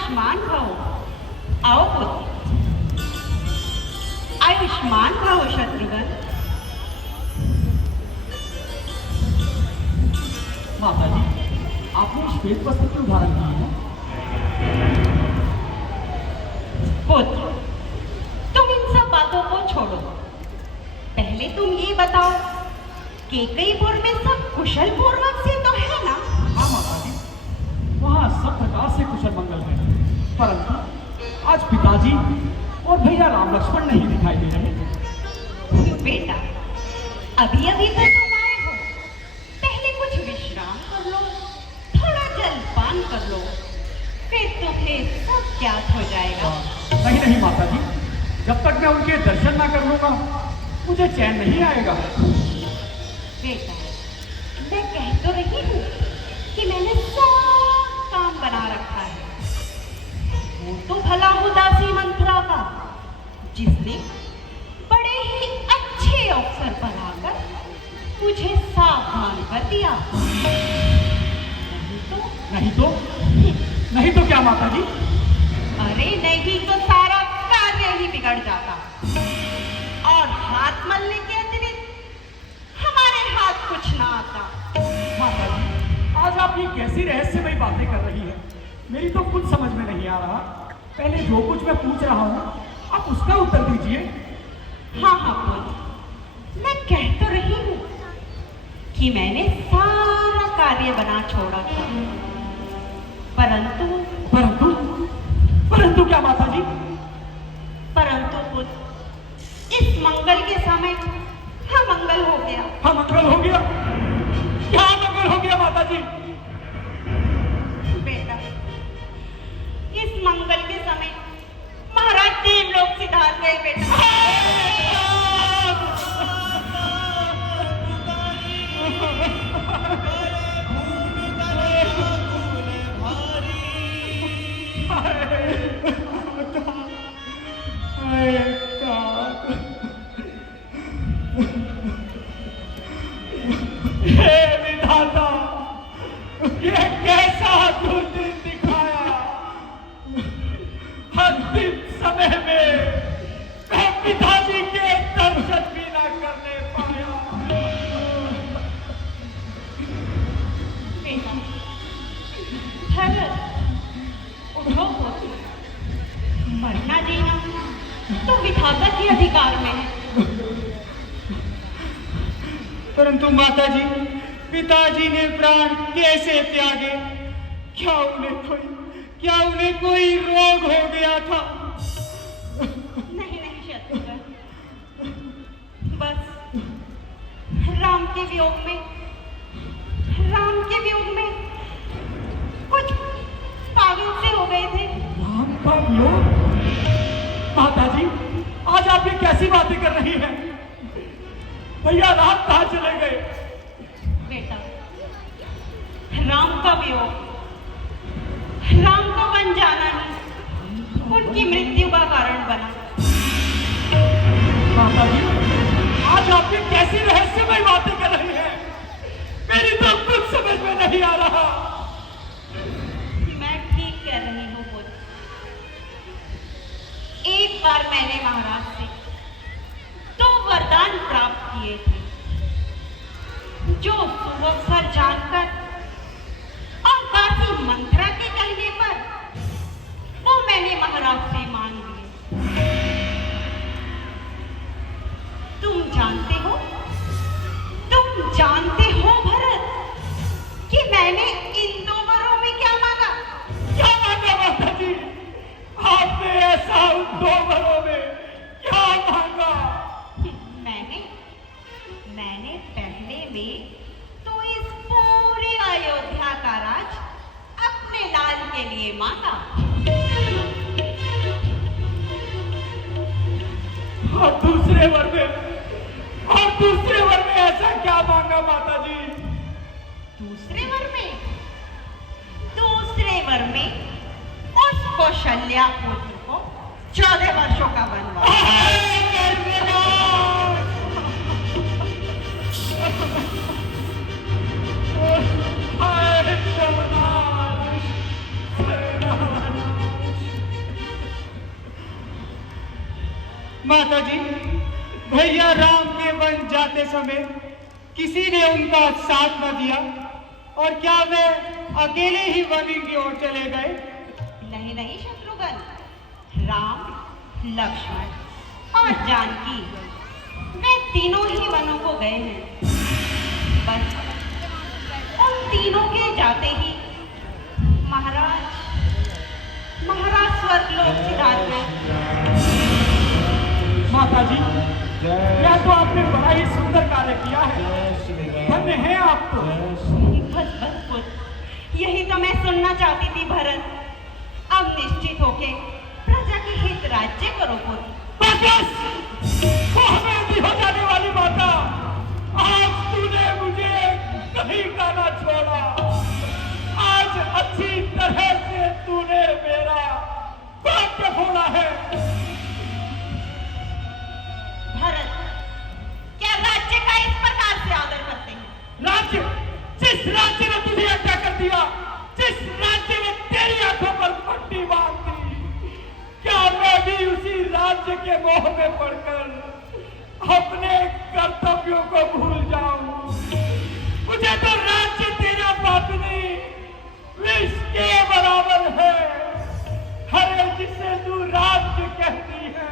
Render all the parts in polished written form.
आयुष्मान भव। आओ पुत्र, आयुष्मान भव शत्रुघ्न। माता जी, आपने श्वेत वस्त्र क्यों धारण की है? पुत्र, तुम इन सब बातों को छोड़ो। पहले तुम ये बताओ, केकईपुर में सब कुशल पूर्वक से तो है ना? हाँ माता जी, वहाँ सब प्रकार से कुशल मंगल है, परंतु आज पिताजी और भैया राम लक्ष्मण नहीं दिखाई दे रहे। बेटा, अभी अभी तो तुम आए हो, पहले कुछ विश्राम कर लो, थोड़ा जलपान कर लो, फिर तुम्हें सब ज्ञात हो जाएगा। नहीं नहीं माता जी, जब तक मैं उनके दर्शन ना कर लूंगा मुझे चैन नहीं आएगा। बेटा, मैं कह तो रही हूँ कि मैंने सब काम बना रखा है। वो तो भला उदासी मंत्रा का, जिसने बड़े ही अच्छे अवसर पर आकर मुझे सावधान कर दिया। नहीं तो क्या माता जी? अरे नहीं तो सारा कार्य ही बिगड़ जाता, और हाथ मलने के अतिरिक्त हमारे हाथ कुछ ना आता। माता जी, आज आप ये कैसी रहस्यमयी बातें कर रही हैं? मेरी तो कुछ समझ में नहीं आ रहा। पहले जो कुछ मैं पूछ रहा हूँ आप उसका उत्तर दीजिए। हाँ हाँ पुत्र, मैं कह तो रही हूँ कि मैंने सारा कार्य बना छोड़ा था, परंतु परंतु परंतु क्या माता जी? परंतु पुत्र, इस मंगल के समय हाँ मंगल हो गया। हाँ मंगल हो गया? क्या मंगल हो गया माता जी? बेटा, इस मंगल के समय महाराज देवलोक सिधार गए। बेटा, हे विधाता, ये कैसा दुर्दिन दिखाया। अंतिम समय में मैं पिताजी के दर्शन भी न करने पाया। बेटा, भरत, उठो पुत्र, मरना जीना तो विधाता के अधिकार में है। परंतु माता जी, पिताजी ने प्राण कैसे त्यागे? क्या उन्हें कोई रोग हो गया था? नहीं नहीं शत्रुघ्न, बस राम के वियोग में कुछ पागल से हो गए थे। राम का वियोग? माता जी, आज आप ये कैसी बातें कर रही हैं? भैया राम कहाँ चले गए? बेटा, राम का वियोग राम का बन जाना ही उनकी मृत्यु का कारण बना। माता जी, आज आप ये कैसी रहस्यमय बातें कर रही हैं? मेरी तो कुछ समझ में नहीं आ रहा। मैं ठीक कह रही हूँ पुत्र। एक बार मैंने महाराज से 2 वरदान प्राप्त किए थे, जो सुअवसर जानकर और दासी मंत्रा के कहने पर वो मैंने महाराज से मांग लिए। तुम जानते हो भरत कि मैंने इन 2 वरों में क्या मांगा? क्या मांगा माता जी? आपने ऐसा उन 2 वरों में क्या मांगा? मैंने पहले में तो इस पूरे अयोध्या का राज अपने लाल के लिए मांगा, और दूसरे वर में ऐसा क्या मांगा माता जी? दूसरे वर में उस कौशल्या पुत्र को 14 वर्षों का वनवास। माता जी, भैया राम के वन जाते समय किसी ने उनका साथ न दिया, और क्या वे अकेले ही वन की ओर चले गए? नहीं नहीं शत्रुघ्न, राम, लक्ष्मण और जानकी वे तीनों ही वनों को गए हैं। बस उन तीनों के जाते ही महाराज स्वर्गलोक सिधार गए। माता जी, यह तो आपने बड़ा ही सुंदर कार्य किया है, धन्य है आप तो। बस बस पुत्र, यही तो मैं सुनना चाहती थी भरत। अब निश्चित होके प्रजा के हित राज्य करो पुत्र। वो हमें भी हो जाने वाली माता, आज तूने मुझे कहीं का ना छोड़ा। आज अच्छी तरह से तूने मेरा भाग्य फोड़ा है। भरत, क्या राज्य का इस प्रकार से आदर करते हैं? राज्य, जिस राज्य ने तुझे हत्या कर दिया, जिस राज्य ने तेरी आंखों पर पट्टी बांध दी, क्या मैं भी उसी राज्य के मोह में पड़कर अपने कर्तव्यों को भूल जाऊं? मुझे तो राज्य तेरा पापनी विष के बराबर है। हरे जिसे तू राज्य कहती है,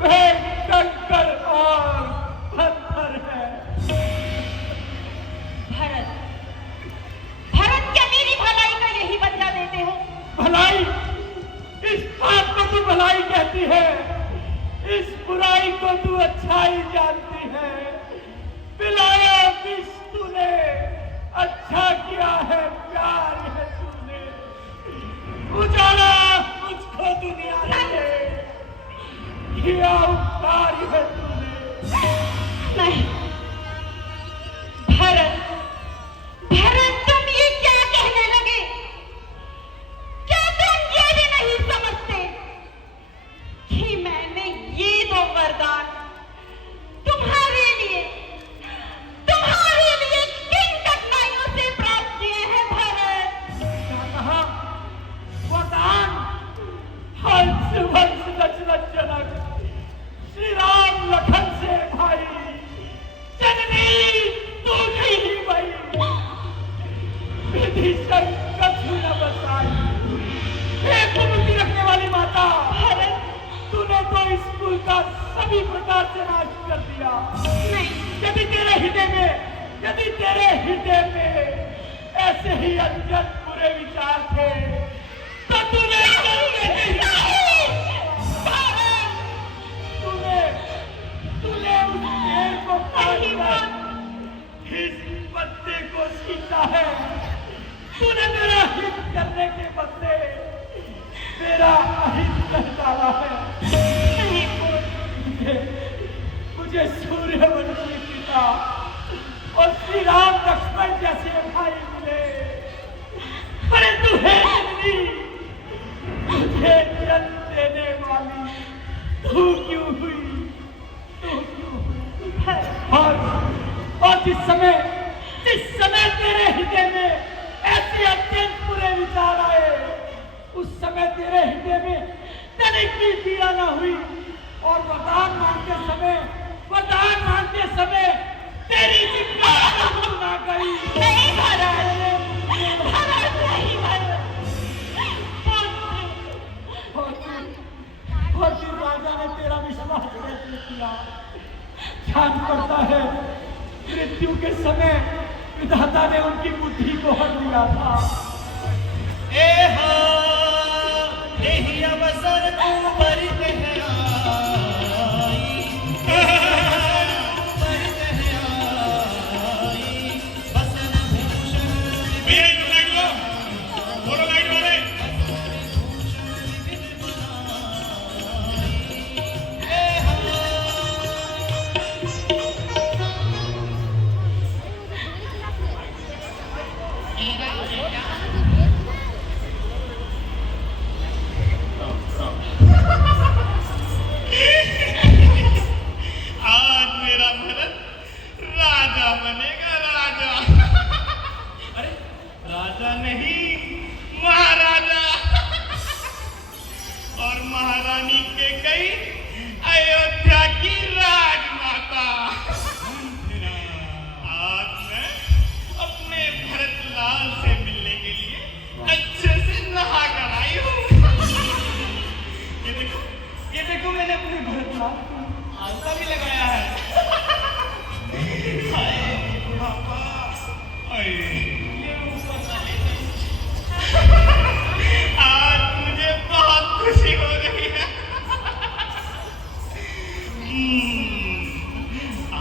वह कंकड़ और पत्थर है। भरत, भरत क्या मेरी भलाई का यही बदला देते हो? भलाई? इस बात को तू भलाई कहती है, इस बुराई को तू अच्छाई जानती है। पिलाया विष तूने, अच्छा किया है प्यार है तूने, उजाला मुझको दुनिया से, किया उपकार है तूने। नहीं भरत, भरत तुम ये क्या कहने लगे? क्या तुम ये भी नहीं समझते कि मैंने ये दो वरदान तुम्हारे लिए किन कठिनाइयों से प्राप्त किए हैं भरत? क्या कहा? वरदान? हंस वंश दशरथ जनक, श्री राम लखन से भाई, जननी तू नहीं भाई, विधि संकट न बसाई। एक मुक्ति रखने वाली माता, तूने तो इस कुल का सभी प्रकार से नाश कर दिया। नहीं, यदि तेरे हृदय में ऐसे ही अत्यंत बुरे विचार थे, तो तूने उस पेड़ को काटकर इस पत्ते को सींचा है। तूने मेरा हित करने के बदले मेरा अहित कर डाला है। मुझे सूर्यवंशी पिता और श्री राम लक्ष्मण जैसे भाई मिले, परंतु हे जननी, मुझे जन्म देने वाली तू क्यों हुई? और जिस समय तेरे हृदय में ऐसे अत्यंत बुरे विचार आए, उस समय तेरे हृदय में तनिक भी पीड़ा न हुई, और वरदान मांगते समय तेरी जिंदा ना गई। नहीं भरत, भरत नहीं भरत। और फिर राजा ने तेरा विश्वास कैसे किया? जान पड़ता है मृत्यु के समय विधाता ने उनकी बुद्धि को हट दिया था। यही अवसर तू परित है आई, परित है आई, बसन भूषण आज मेरा भरत राजा बनेगा, राजा। अरे राजा नहीं, महाराजा। और महारानी के कई अयोध्या की राजमाता। आज मैं अपने भरतलाल से मिलने के लिए अच्छे से नहा कर आई हूँ। ये देखो मैंने अपने भरतलाल को आलता भी लगाया है। हाय पापा, हाय ये ऊपर वाले आज मुझे बहुत खुशी हो रही है।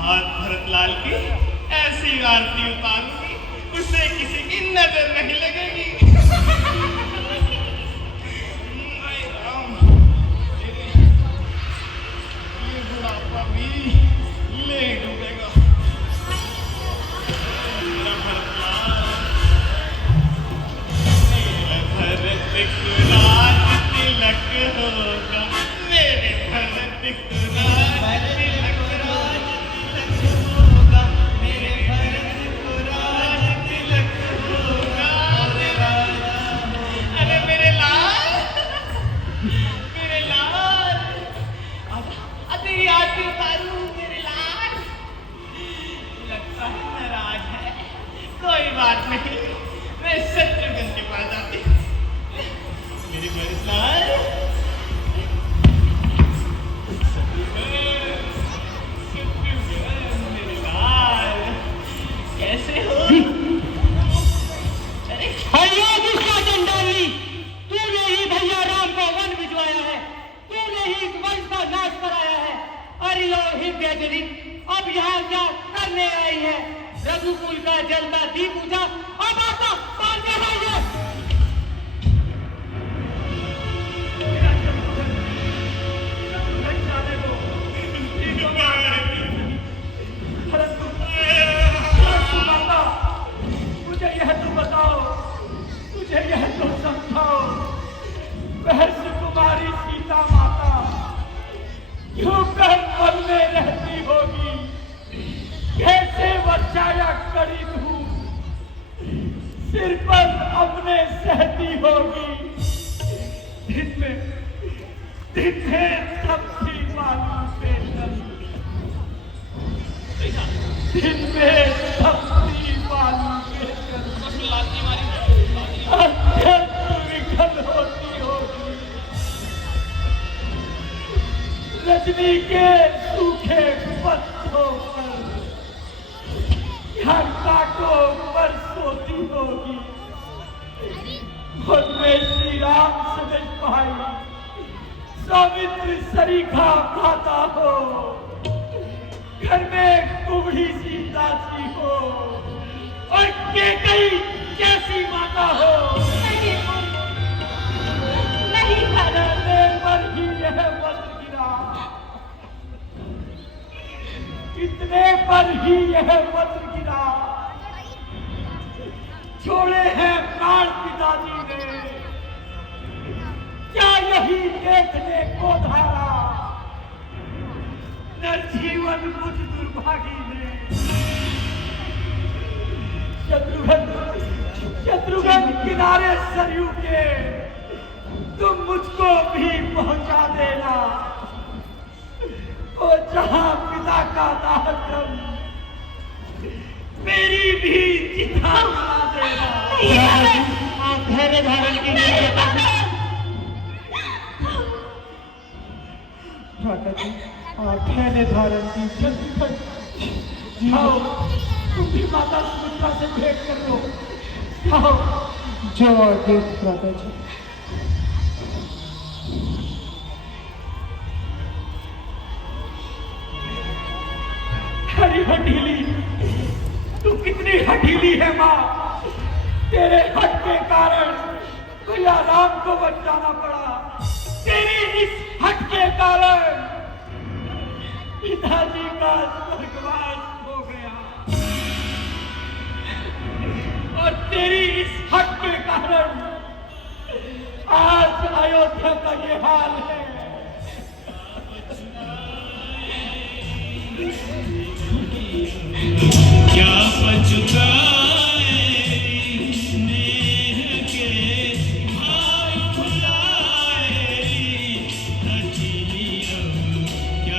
आज भरतलाल की ऐसी आरती उतारूंगी उसे किसी की नजर नहीं लगेगी। हाय राम, ये बुढ़ापा भी ले डूबेगा। मेरा भरतलाल, मेरा भरत राज तिलक होगा, मेरे भरत राज तिलक होगा, मेरे भरत राज तिलक होगा। अरे मेरे लाल, मेरे लाल, तेरी आरती उतारूं मेरे लाल। लगता है नाराज है, कोई बात नहीं, मैं शत्रुघ्न के पास जाती हूँ। मेरे भरतलाल, शत्रुघ्न, मेरे लाल, कैसे हो? अरे हरिया दुष्टा चंडाली, तूने ही भैया राम को वन भिजवाया है, तूने ही इस वंश का नाश कराया है। अरे ओ ही बेजनी, अब यहाँ क्या करने आई है? रघुकुल का जलता दीप बुझा, अब आता बांधने आई है। मुझे यह तो बताओ, मुझे यह तो समझाओ, वह सुकुमारी सीता माता क्यों कर वन में रहती होगी? कैसे बचाया करी हूँ, सिर पर अपने सहती होगी। दिन में सबसे मालूम पेशल, दिन में सबसे मालूम पेशल अत्यंत विघन होती होगी। रजनी के सूखे पत्तों पर कांटों पर सोती होगी। उनमें श्री राम समझ पाई, सौमित्र सरीखा खाता हो, घर में कुबड़ी सी दासी हो, और केकई जैसी माता हो। नहीं करने पर ही यह वज्र गिरा, इतने पर ही यह वज्र गिरा। छोड़े हैं प्राण पिताजी ने, क्या यही देखने को धारा? नरजीवन मुझ दुर्भागी ने। शत्रुघ्न किनारे सरयू के तुम मुझको भी पहुंचा देना, ओ जहां पिता का दाह क्रम मेरी भी चिता बना देना। आप धैर्य धारण कीजिए माता जी, आप धैर्य धारण कीजिए। जाओ, तुम भी माता सुमित्रा से भेंट कर लो। जाओ। जो आदेश माता जी। अरे हठीली, तू कितनी हठीली है माँ। तेरे हट के कारण भैया राम को बचाना पड़ा। तेरे इस हट के कारण पिताजी का स्वर्गवास हो गया, और तेरी इस हट के कारण आज अयोध्या का ये हाल है। क्या पछताए स्नेह के भाव भुलाए, हठीली अब क्या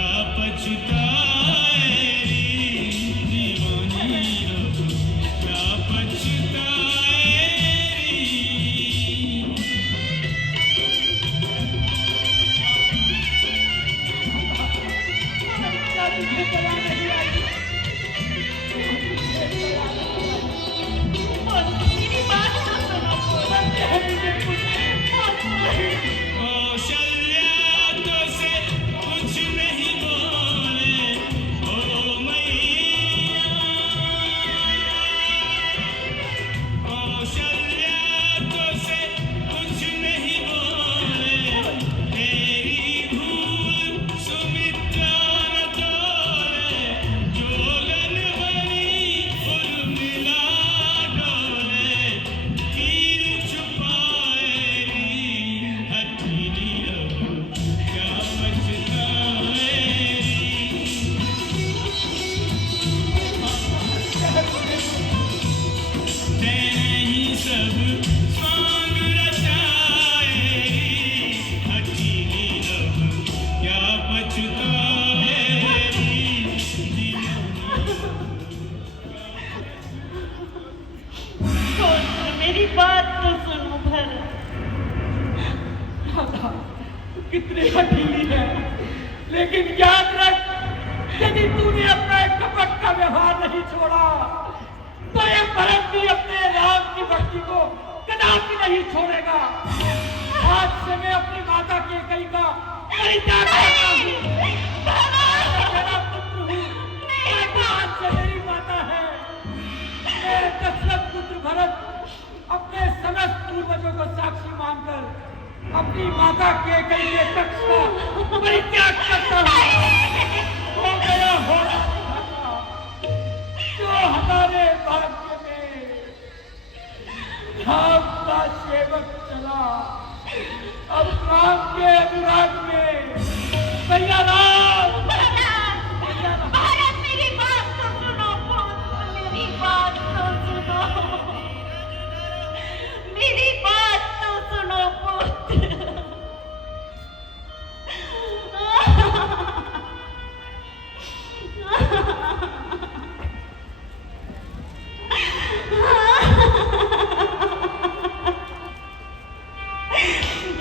कितनी हठीली है, लेकिन याद रख, यदि तूने अपना एक कपट का व्यवहार नहीं छोड़ा तो ये भरत भी अपने राम की भक्ति को कदापि नहीं छोड़ेगा। आज से मैं अपनी माता के कई का परित्याग करता हूँ। मेरा पुत्र हूँ, आज से मेरी माता है। मैं दशरथ पुत्र भरत अपने समस्त पूर्वजों को साक्षी मानकर अपनी माता के कई के कक्ष का परित्याग करता हूँ। हो गया होना जो हमारे भाग्य में राम का सेवक चला, अब राम के अनुराग में भैया राम। भारत, मेरी बात तो सुनो पुत्र, मेरी बात तो सुनो, मेरी बात तो सुनो पुत्र।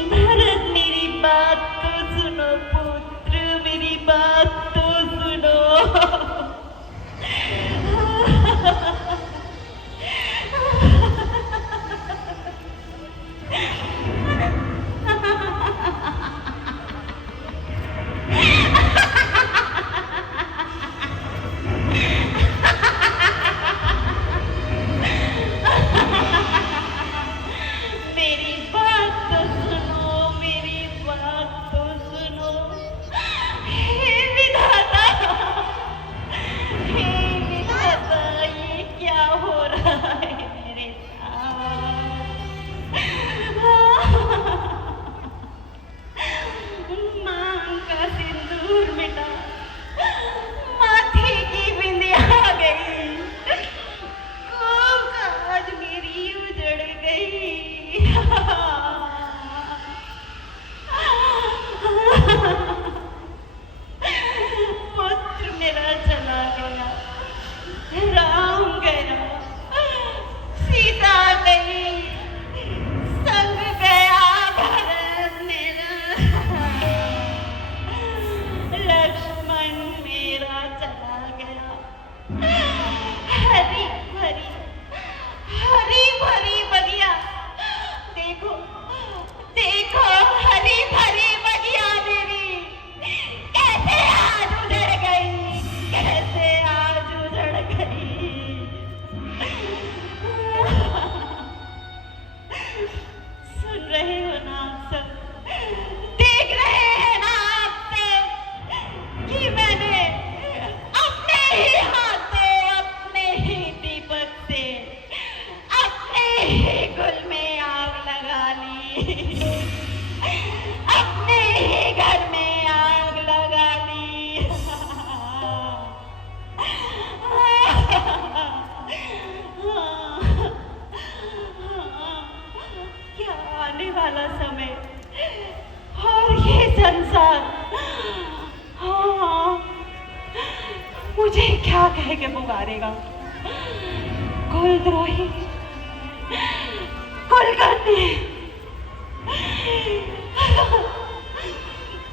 भारत, मेरी बात तो सुनो पुत्र, मेरी बात तो सुनो। मेरी बात तो सुनो, मेरी बात तो सुनो। हे विधाता, हे विधाता, ये क्या हो रहा है मेरे साथ? मांग का सिंदूर मिटा, माथे की बिंदिया आ गई, आज मेरी उजड़ गई। पुत्र मेरा चला गया, राम गया, सीता गई, संग गया भरत मेरा, लक्ष्मण मेरा चला गया। हरी भरी, हरी भरी बगिया, देखो देखो, हरी भरी बगिया मेरी कैसे आज उजड़ गई, कैसे आज उजड़ गई। सुन रहे हो ना आप सब, देख रहे हैं ना आप सब कि मैंने अपने ही हाथों, अपने ही दीपक से अपने ही गुल में आग लगा ली, अपने ही घर में आग लगा ली। क्या आने वाला समय और ये संसार, हाँ, मुझे क्या कह के पुकारेगा? कुलद्रोही, कुलकर्णी,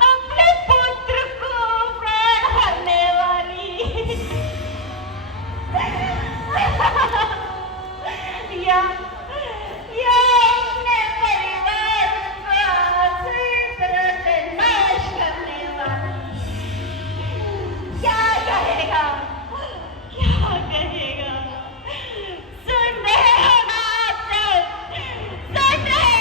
अपने पुत्र को प्राण हरने वाली, या अपने परिवार का पूरी तरह से नाश करने वाली, क्या कहेगा, क्या कहेगा? सुन रहे हो ना आप सब, सुन रहे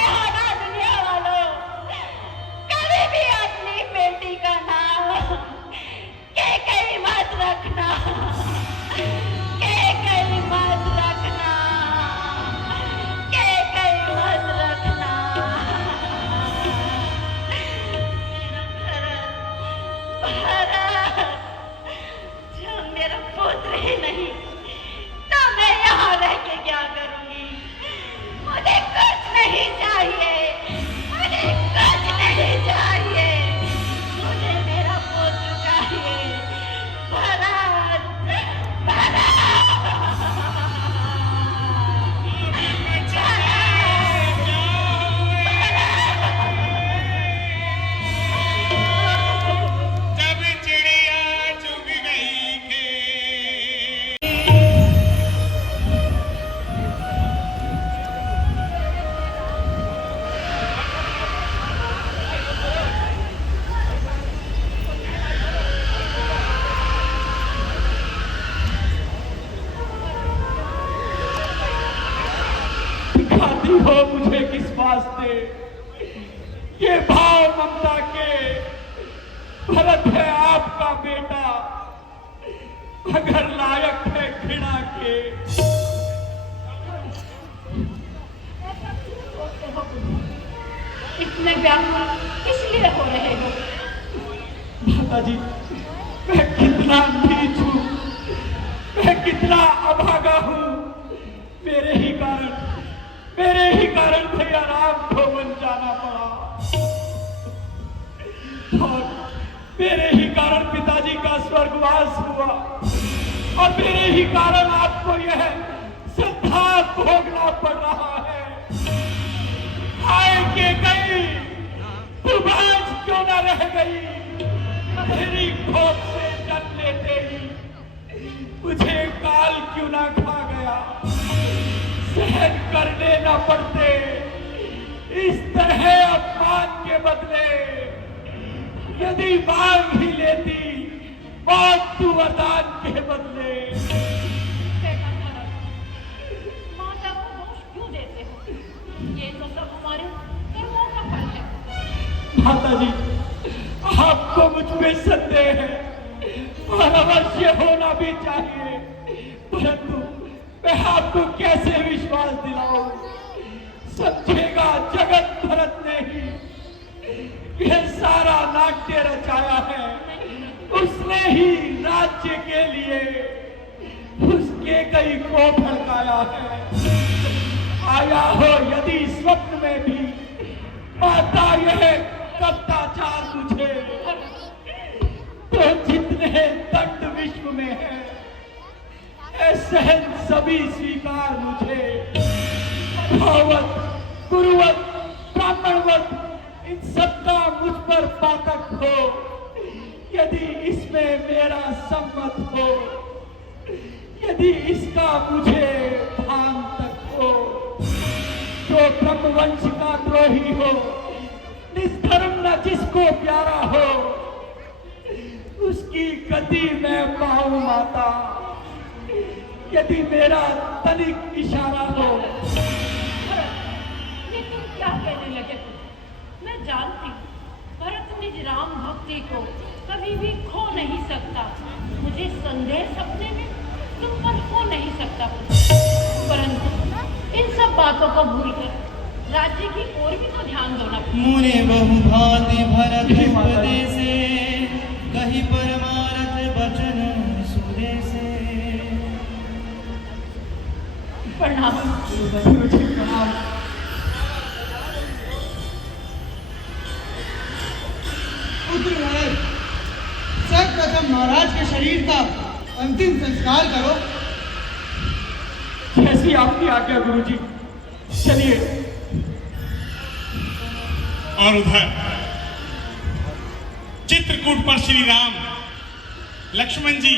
ममता के, भरत है आपका बेटा, मगर लायक है घृणा के। इतने व्याकुल किस लिए हो रहे हो? माताजी, मैं कितना नीच हूँ, मैं कितना अभागा हूँ। मेरे ही कारण भैया राम को वन जाना पड़ा, और मेरे ही कारण पिताजी का स्वर्गवास हुआ, और मेरे ही कारण आपको यह संताप भोगना पड़ रहा है। आए के गई, तुम आज क्यों न रह गई? मेरी खोप से जन्म लेते ही मुझे काल क्यों ना खा गया? सहन करने न पड़ते इस तरह अपमान के बदले, यदि मांग ही लेती मौत तू वरदान के बदले। बेटा भरत, माता को दोष क्यों देते हो? ये तो सब हमारे कर्मों का फल है। माताजी, आपको मुझ पे संदेह है और अवश्य होना भी चाहिए, परंतु मैं आपको कैसे विश्वास दिलाऊं? समझेगा जगत भरत ने ही यह सारा नाट्य रचाया है, उसने ही राज्य के लिए उसके कई को भड़काया है। आया हो यदि स्वप्न में भी माता यह कप्ताचार मुझे, तो जितने दंड विश्व में है सहन सभी स्वीकार मुझे। भावत, गुरुवत, ब्राह्मणवत, इन सबका मुझ पर पातक हो, यदि इसमें मेरा सम्मत हो, यदि इसका मुझे भान तक हो, तो ब्रह्मवंश का द्रोही हो, निष्धर्म न जिसको प्यारा हो, उसकी गति में पाऊं माता, यदि मेरा तनिक इशारा हो। ये तुम क्या कहने लगे? मैं जानती हूँ भरत निज राम भक्ति को कभी भी खो नहीं सकता। मुझे संदेह सपने में तुम पर हो नहीं सकता, परंतु इन सब बातों को भूलकर राज्य की ओर भी तो ध्यान दो ना। मुने बहु भांति भरत उपदेसे, कही परमारथ वचन सुदेसे। प्रणाम। गुरुजी प्रणाम। पुत्र महाराज, सर्वप्रथम महाराज के शरीर का अंतिम संस्कार करो। जैसी आपकी आज्ञा गुरुजी। चलिए। और उधर चित्रकूट पर श्री राम लक्ष्मण जी